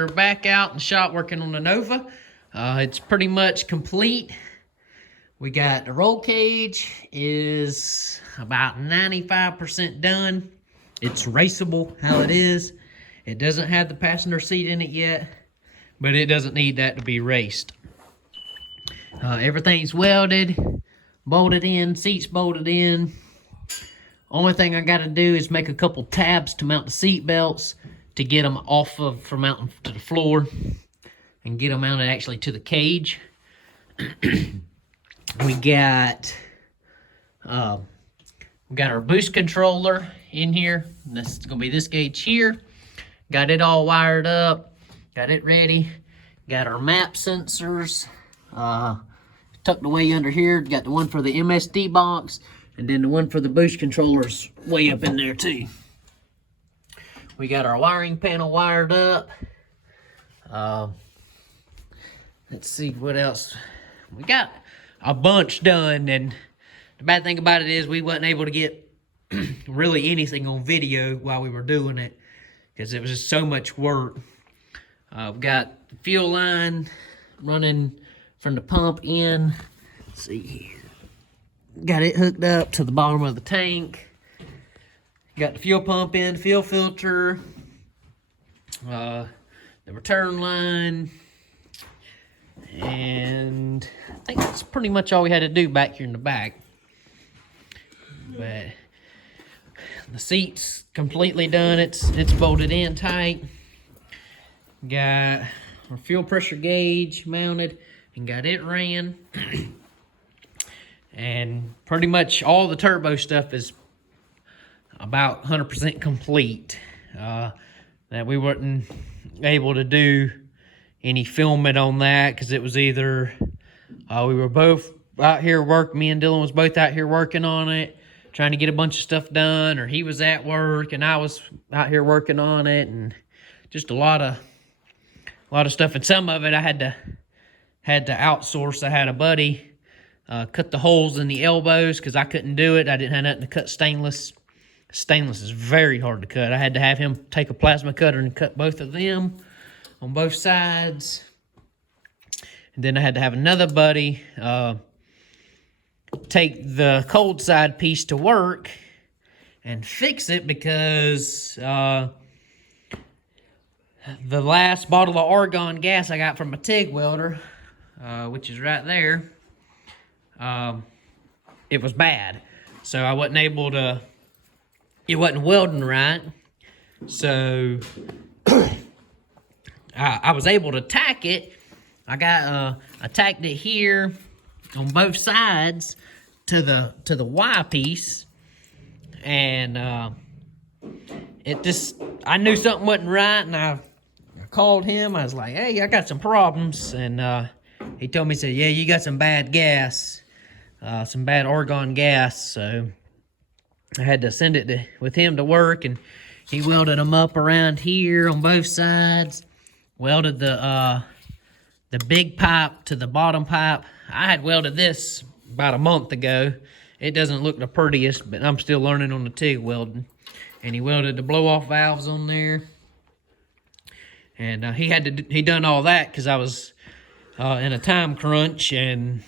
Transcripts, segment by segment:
we're back out in the shop working on the Nova. It's pretty much complete. We got the roll cage is about 95% done. It's raceable how it is. It doesn't have the passenger seat in it yet, but it doesn't need that to be raced. Everything's welded, bolted in, seats bolted in. Only thing I got to do is make a couple tabs to mount the seat belts to get them off of from mounting to the floor and get them mounted actually to the cage. We got our boost controller in here. This is gonna be this gauge here. Got it all wired up. Got it ready. Got our map sensors tucked away under here. Got the one for the MSD box, and then the one for the boost controller's way up in there too. We got our wiring panel wired up. Let's see what else. We got a bunch done, and the bad thing about it is we wasn't able to get really anything on video while we were doing it because it was just so much work. We've got the fuel line running from the pump in. Let's see here. Got it hooked up to the bottom of the tank. Got the fuel pump in, fuel filter, the return line, and I think that's pretty much all we had to do back here in the back. But the seat's completely done. It's bolted in tight. Got our fuel pressure gauge mounted and got it ran. And pretty much all the turbo stuff is about 100% complete. That we weren't able to do any filming on that because it was either we were both out here me and Dylan was both out here working on it, trying to get a bunch of stuff done, or he was at work and I was out here working on it, and just a lot of stuff. And some of it I had to outsource. I had a buddy cut the holes in the elbows because I couldn't do it. I didn't have nothing to cut stainless. Stainless is very hard to cut. I had to have him take a plasma cutter and cut both of them on both sides. And then I had to have another buddy take the cold side piece to work and fix it because the last bottle of argon gas I got from a TIG welder, which is right there, it was bad. So I wasn't able to, it wasn't welding right. So I was able to tack it. I tacked it here on both sides to the Y piece, and it just, I knew something wasn't right, and I called him. I was like, hey, I got some problems, and he told me, he said, yeah, you got some bad gas, some bad argon gas. So I had to send it with him to work, and he welded them up around here on both sides. Welded the big pipe to the bottom pipe. I had welded this about a month ago. It doesn't look the prettiest, but I'm still learning on the TIG welding. And he welded the blow-off valves on there. And he done all that because I was in a time crunch, and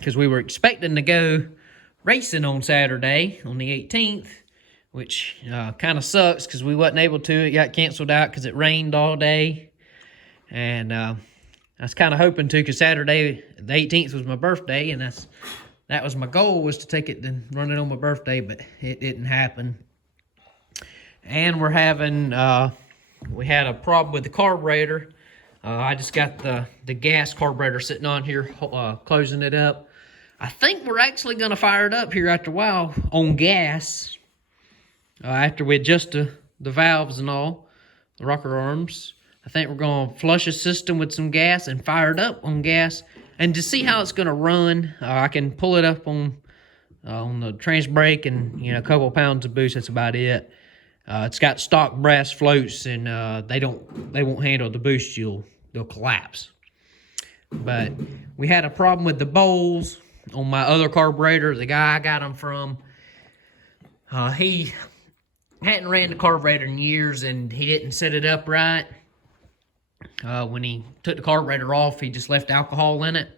because we were expecting to go racing on Saturday on the 18th, which kind of sucks because we wasn't able to. It got canceled out because it rained all day. And I was kind of hoping to, because Saturday, the 18th, was my birthday, and that was my goal, was to take it and run it on my birthday, but it didn't happen. And we're having, we had a problem with the carburetor. I just got the gas carburetor sitting on here, closing it up. I think we're actually going to fire it up here after a while on gas, after we adjust the valves and all, the rocker arms. I think we're going to flush a system with some gas and fire it up on gas, and to see how it's going to run. I can pull it up on the trans brake and, a couple pounds of boost. That's about it. It's got stock brass floats, and they won't handle the boost. They'll collapse. But we had a problem with the bowls on my other carburetor. The guy I got them from, he hadn't ran the carburetor in years, and he didn't set it up right. When he took the carburetor off, he just left alcohol in it,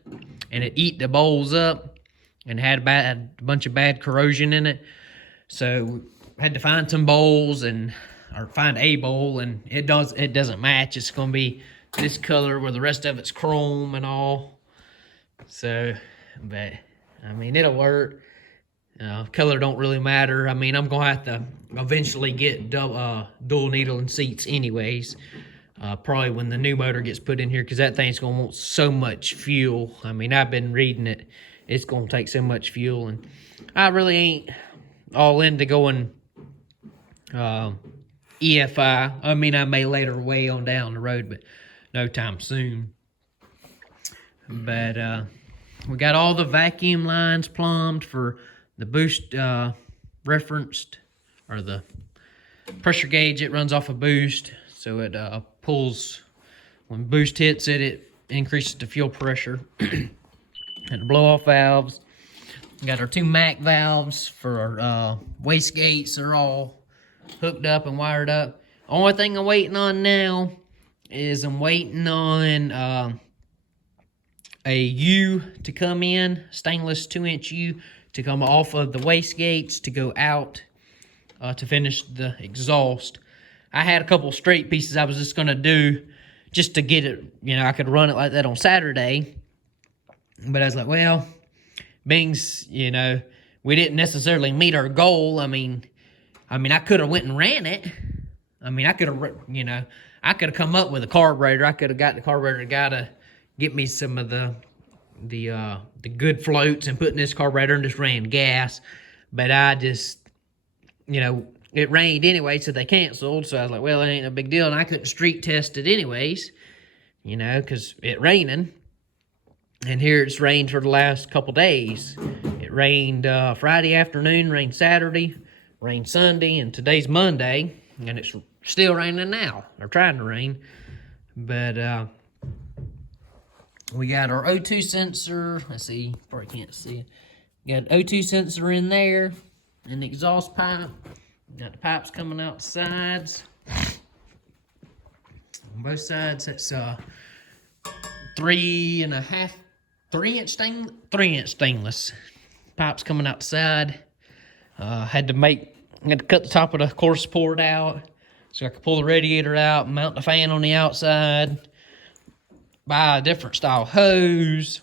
and it ate the bowls up and had a bunch of bad corrosion in it. So had to find some bowls or find a bowl, and it doesn't match. It's gonna be this color where the rest of it's chrome and all. So, but I mean, it'll work. Color don't really matter. I mean, I'm gonna have to eventually get dual needling seats anyways. Probably when the new motor gets put in here, because that thing's gonna want so much fuel. I mean, I've been reading it. It's gonna take so much fuel, and I really ain't all into going EFI. I mean, I may later way on down the road, but no time soon. But we got all the vacuum lines plumbed for the boost referenced, or the pressure gauge. It runs off a boost, so it pulls, when boost hits it, it increases the fuel pressure. And the blow-off valves. We got our 2 MAC valves for our wastegates. They're all hooked up and wired up. Only thing I'm waiting on now is I'm waiting on a U to come in, stainless 2-inch U to come off of the wastegates to go out to finish the exhaust. I had a couple straight pieces I was just gonna do just to get it, I could run it like that on Saturday. But I was like, well, Bing's, we didn't necessarily meet our goal. I mean, I could have went and ran it. I mean, I could have, I could have come up with a carburetor. I could have got the carburetor guy to get me some of the good floats and put in this carburetor and just ran gas. But I just, it rained anyway, so they canceled. So I was like, well, it ain't a big deal. And I couldn't street test it anyways, because it raining. And here it's rained for the last couple days. It rained Friday afternoon, rained Saturday, rained Sunday, and today's Monday. And it's still raining now. They're trying to rain. But we got our O2 sensor. Let's see, probably can't see it. We got an O2 sensor in there, and the exhaust pipe. Got the pipes coming out the sides. On both sides, that's 3-inch stainless pipes coming out the side. Had to cut the top of the core support out so I could pull the radiator out, mount the fan on the outside, buy a different style hose.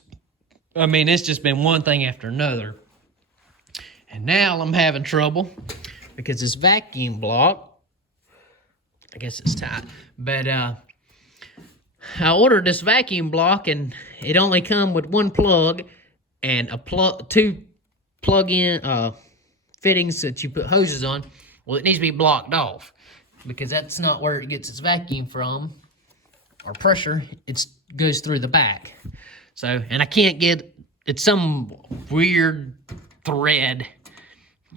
I mean, it's just been one thing after another. And now I'm having trouble because this vacuum block, I guess it's tight, but I ordered this vacuum block and it only come with one plug and two plug-in fittings that you put hoses on. Well, it needs to be blocked off because that's not where it gets its vacuum from, or pressure. It goes through the back. So, and I can't get, it's some weird thread.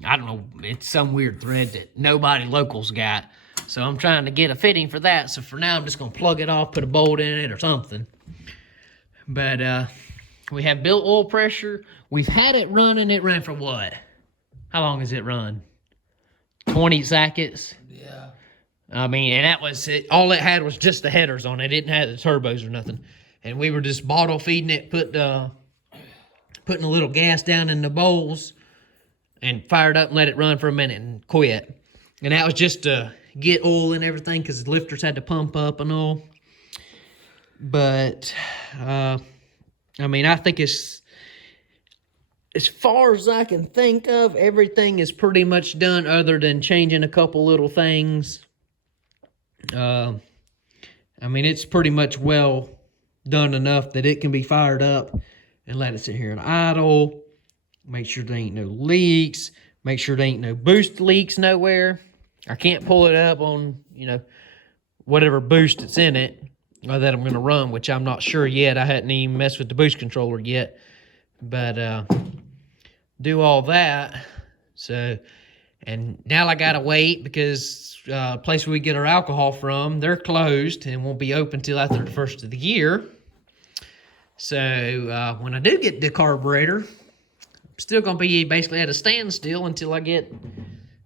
I don't know, it's some weird thread that nobody local's got. So I'm trying to get a fitting for that. So for now, I'm just going to plug it off, put a bolt in it or something. But we have built oil pressure. We've had it running. It ran for what? How long has it run? 20 seconds? Yeah. I mean, and that was it. All it had was just the headers on it. It didn't have the turbos or nothing. And we were just bottle feeding it, putting a little gas down in the bowls and fired up and let it run for a minute and quit. And that was just to get oil and everything because the lifters had to pump up and all. But, I mean, I think it's, as far as I can think of, everything is pretty much done other than changing a couple little things. I mean, it's pretty much well done enough that it can be fired up and let it sit here and idle. Make sure there ain't no leaks. Make sure there ain't no boost leaks nowhere. I can't pull it up on, whatever boost that's in it that I'm going to run, which I'm not sure yet. I hadn't even messed with the boost controller yet. But do all that. So, and now I got to wait because the place we get our alcohol from, they're closed and won't be open till after the first of the year. So when I do get the carburetor, I'm still going to be basically at a standstill until I get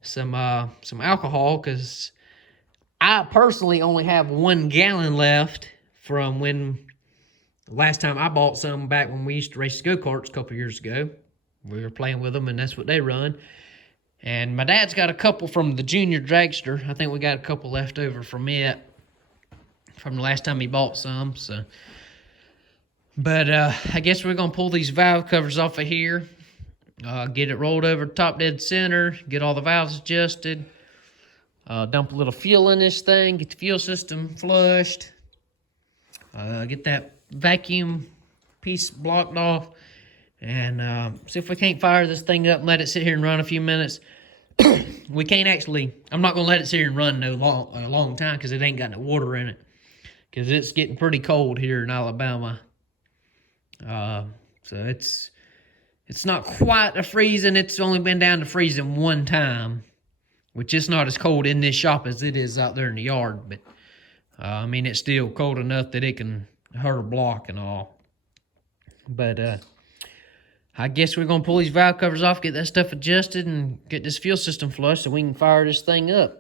some alcohol, because I personally only have 1 gallon left from when last time I bought some, back when we used to race go-karts a couple years ago. We were playing with them, and that's what they run. And my dad's got a couple from the junior dragster. I think we got a couple left over from it, from the last time he bought some. So, but I guess we're gonna pull these valve covers off of here, get it rolled over top dead center, get all the valves adjusted, dump a little fuel in this thing, get the fuel system flushed, get that vacuum piece blocked off, and see if we can't fire this thing up and let it sit here and run a few minutes. We can't actually, I'm not going to let it sit here and run a long time because it ain't got no water in it. Because it's getting pretty cold here in Alabama. So it's not quite a freezing. It's only been down to freezing one time, which is not as cold in this shop as it is out there in the yard. But, I mean, it's still cold enough that it can hurt a block and all. But, I guess we're going to pull these valve covers off, get that stuff adjusted, and get this fuel system flushed so we can fire this thing up.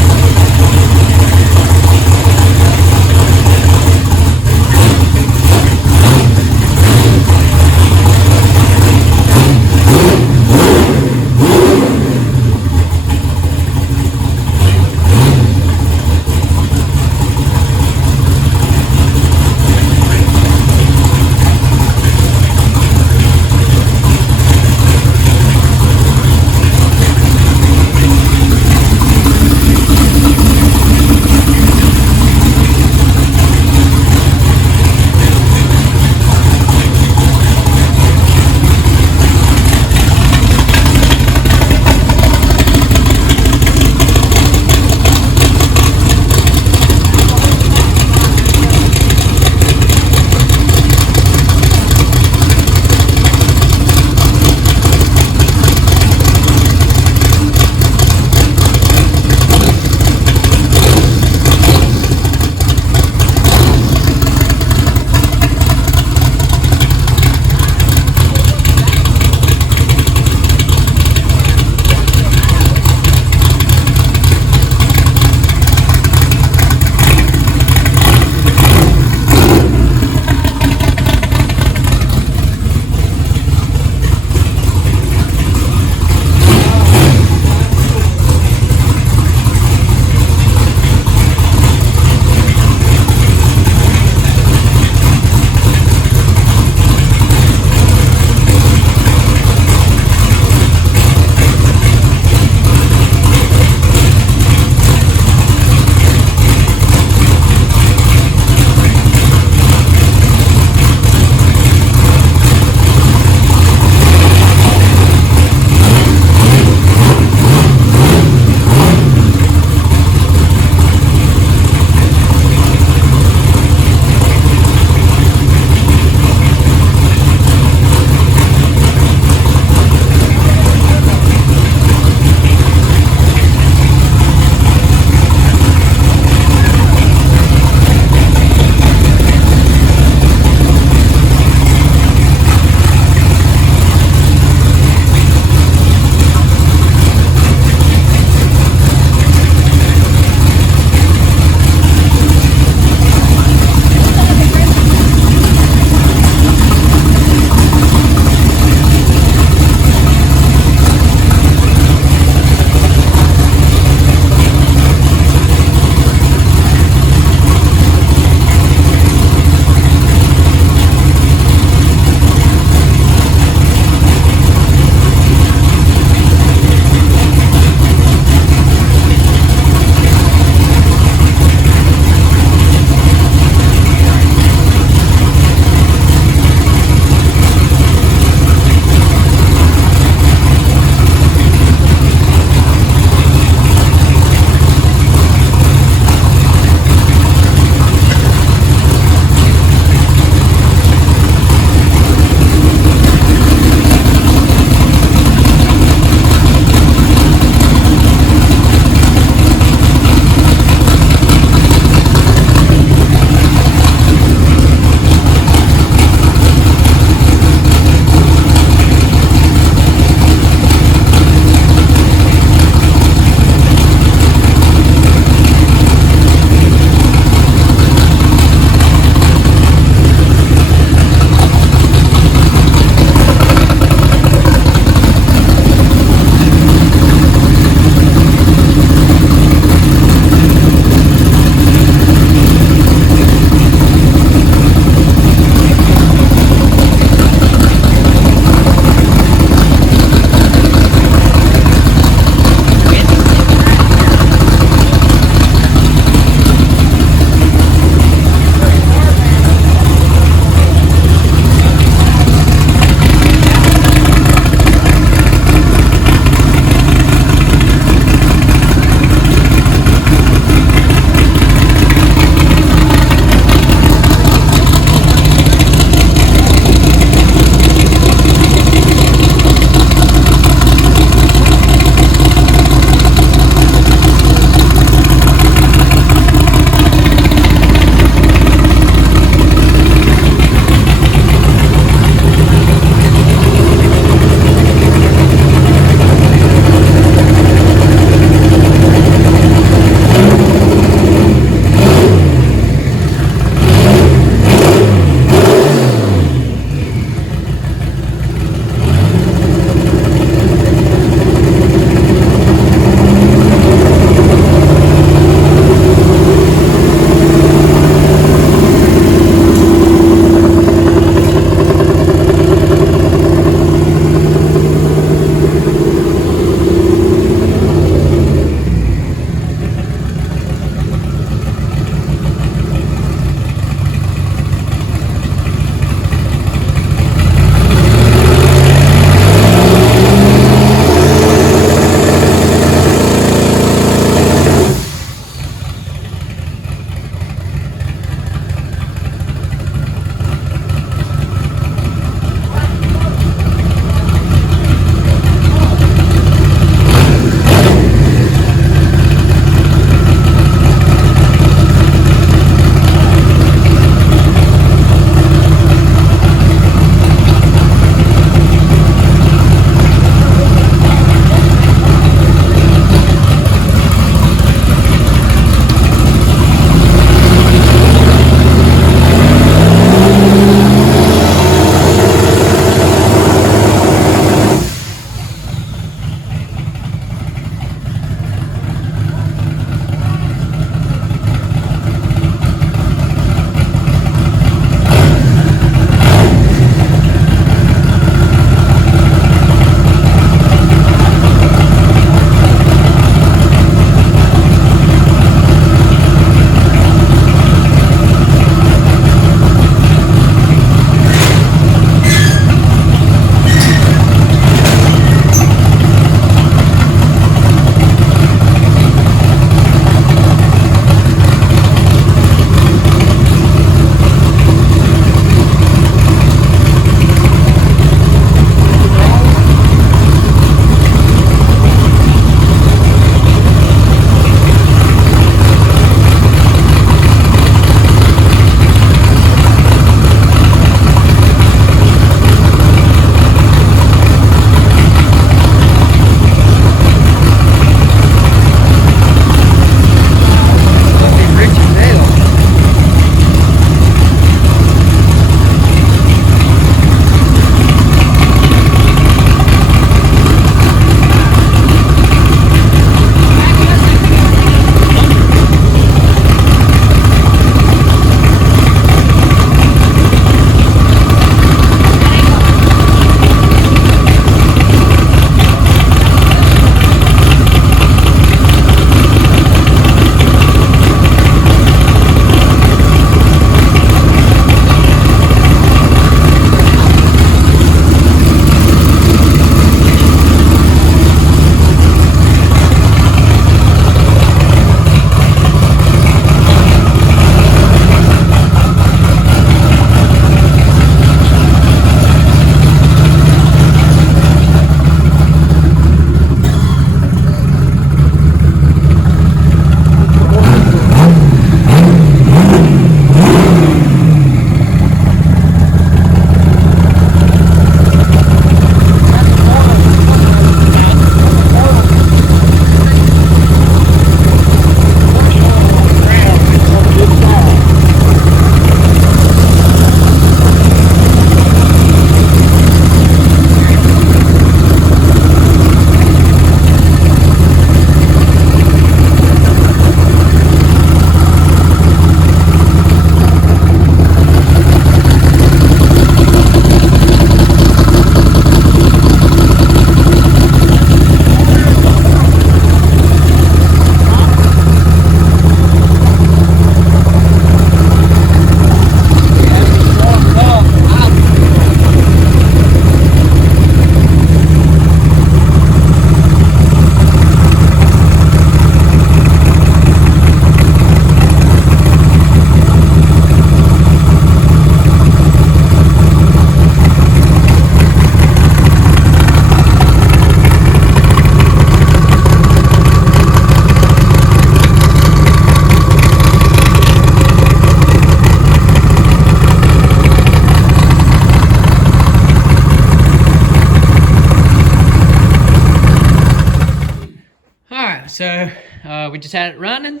we just had it running,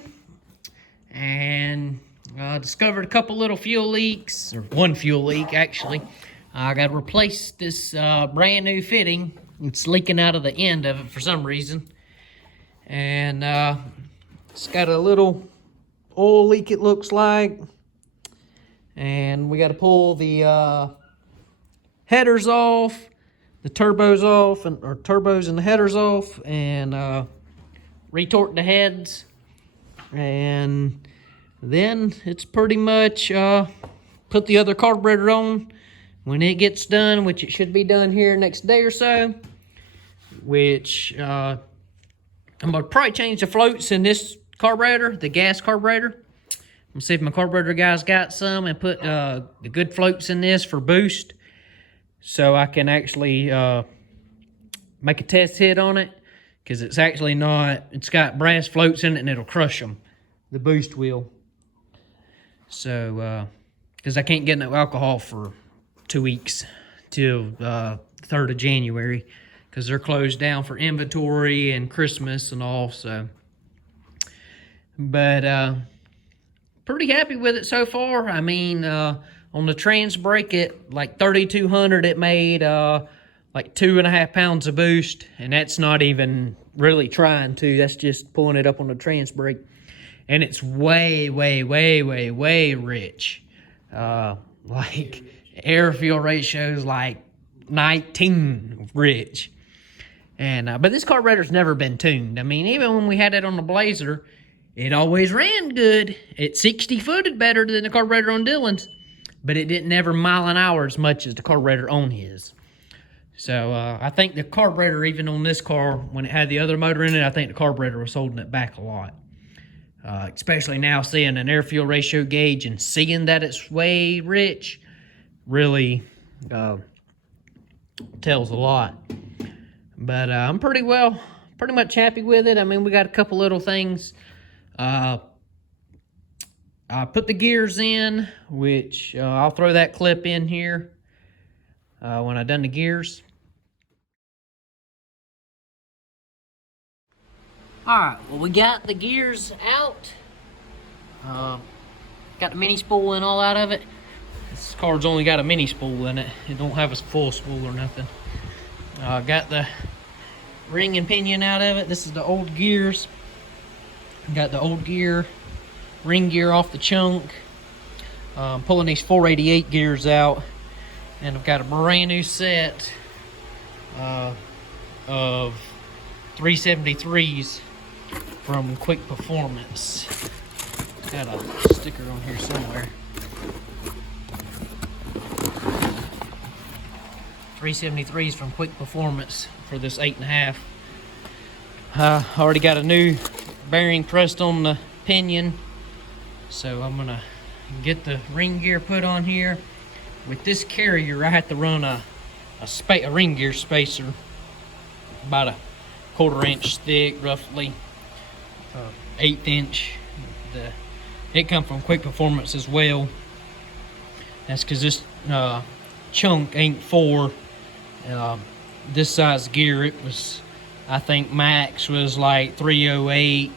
and discovered a couple little fuel leaks, or one fuel leak actually. I got to replace this brand new fitting. It's leaking out of the end of it for some reason, and it's got a little oil leak, it looks like, and we got to pull the headers off, the turbos off, or turbos and the headers off, and retort the heads, and then it's pretty much put the other carburetor on when it gets done, which it should be done here next day or so, which I'm gonna probably change the floats in this carburetor, the gas carburetor. I'm gonna see if my carburetor guys got some, and put the good floats in this for boost, so I can actually make a test hit on it, because it's actually not, it's got brass floats in it and it'll crush them, the boost will. So, because I can't get no alcohol for 2 weeks till 3rd of January, because they're closed down for inventory and Christmas and all. So, but pretty happy with it so far. I mean, on the trans brake at like 3,200, it made like 2.5 pounds of boost, and that's not even really trying to. That's just pulling it up on the trans brake, and it's way, way, way, way, way rich. Like air fuel ratio is like 19 rich, and but this carburetor's never been tuned. I mean, even when we had it on the Blazer, it always ran good. It 60-footed better than the carburetor on Dylan's, but it didn't ever mile an hour as much as the carburetor on his. So I think the carburetor, even on this car, when it had the other motor in it, I think the carburetor was holding it back a lot. Especially now seeing an air fuel ratio gauge and seeing that it's way rich, really tells a lot. But I'm pretty much happy with it. I mean, we got a couple little things. I put the gears in, which I'll throw that clip in here when I done the gears. Alright, well, we got the gears out. Got the mini spool and all out of it. This car's only got a mini spool in it. It don't have a full spool or nothing. Got the ring and pinion out of it. This is the old gears. Got the old gear, ring gear off the chunk. Pulling these 488 gears out. And I've got a brand new set of 373s from Quick Performance. Got a sticker on here somewhere. 373s from Quick Performance for this 8.5. Already got a new bearing pressed on the pinion, so I'm gonna get the ring gear put on here. With this carrier, I have to run a ring gear spacer, about a 1/4 inch thick, roughly 1/8 inch. It come from Quick Performance as well. That's because this chunk ain't for this size gear. It was, I think max was like 308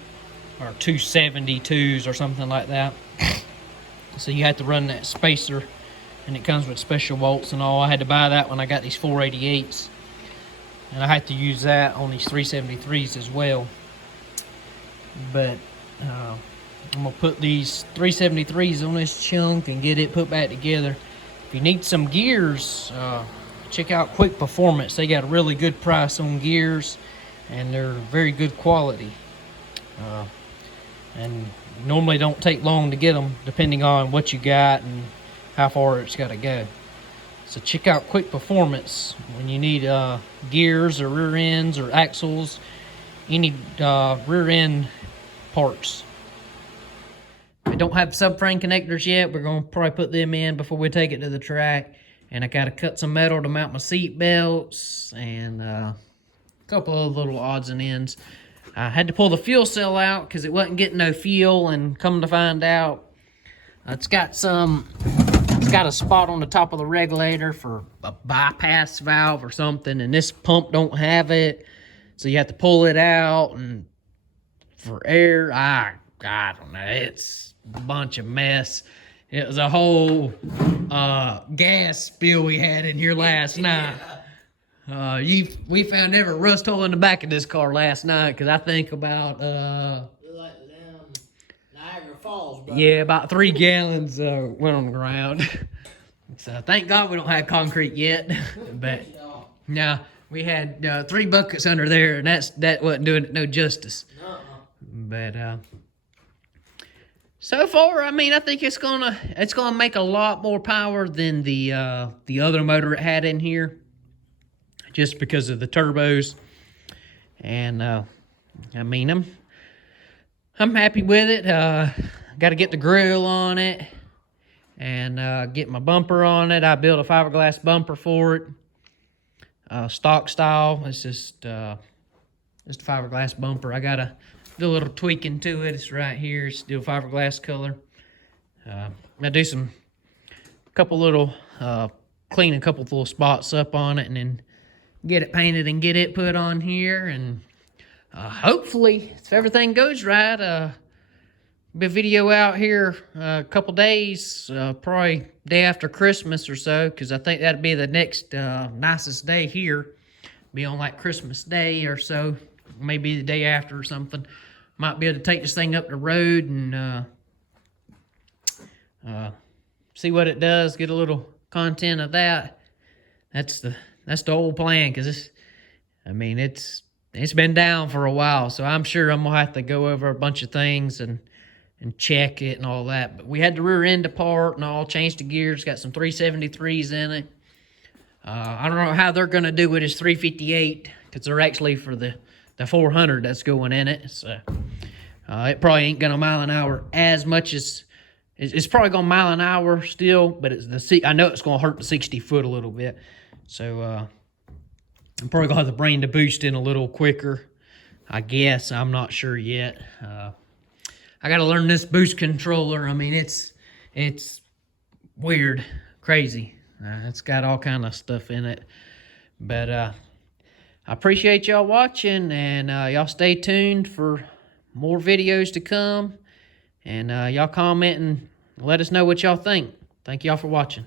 or 272s or something like that. So you have to run that spacer, and it comes with special bolts and all. I had to buy that when I got these 488s, and I had to use that on these 373s as well. But I'm gonna put these 373s on this chunk and get it put back together. If you need some gears, check out Quick Performance. They got a really good price on gears, and they're very good quality. And normally don't take long to get them, depending on what you got and how far it's got to go. So check out Quick Performance when you need gears or rear ends or axles, any rear end parts. We don't have subframe connectors yet. We're going to probably put them in before we take it to the track. And I got to cut some metal to mount my seat belts, and a couple of little odds and ends. I had to pull the fuel cell out because it wasn't getting no fuel, and come to find out, it's got a spot on the top of the regulator for a bypass valve or something, and this pump don't have it. So you have to pull it out and for air. I don't know. It's a bunch of mess. It was a whole gas spill we had in here last night. We found every rust hole in the back of this car last night, because I think about like Niagara Falls, bro. yeah, about 3 gallons went on the ground. So thank God we don't have concrete yet. But no, we had 3 buckets under there, and that wasn't doing it no justice. But so far, I mean, I think it's gonna make a lot more power than the other motor it had in here, just because of the turbos. And I mean, I'm happy with it. Got to get the grill on it and get my bumper on it. I built a fiberglass bumper for it, stock style. It's just a fiberglass bumper. I gotta do a little tweaking to it. It's right here. It's still fiberglass color. I do clean a couple little spots up on it, and then get it painted and get it put on here. And hopefully, if everything goes right, be a video out here a couple days, probably day after Christmas or so, because I think that'd be the next nicest day here. Be on like Christmas Day or so, maybe the day after or something. Might be able to take this thing up the road and see what it does, get a little content of that. That's the whole plan, because it's been down for a while, so I'm sure I'm gonna have to go over a bunch of things and check it and all that. But we had the rear end apart and all, changed the gears, got some 373s in it. I don't know how they're gonna do with this 358, because they're actually for the 400 that's going in it. So it probably ain't gonna mile an hour as much as it's probably gonna mile an hour still, but I know it's gonna hurt the 60 foot a little bit. So I'm probably gonna have to bring the boost in a little quicker, I guess. I'm not sure yet. I gotta learn this boost controller. I mean, it's weird, crazy. It's got all kind of stuff in it. But I appreciate y'all watching, and y'all stay tuned for more videos to come. And y'all comment and let us know what y'all think. Thank y'all for watching.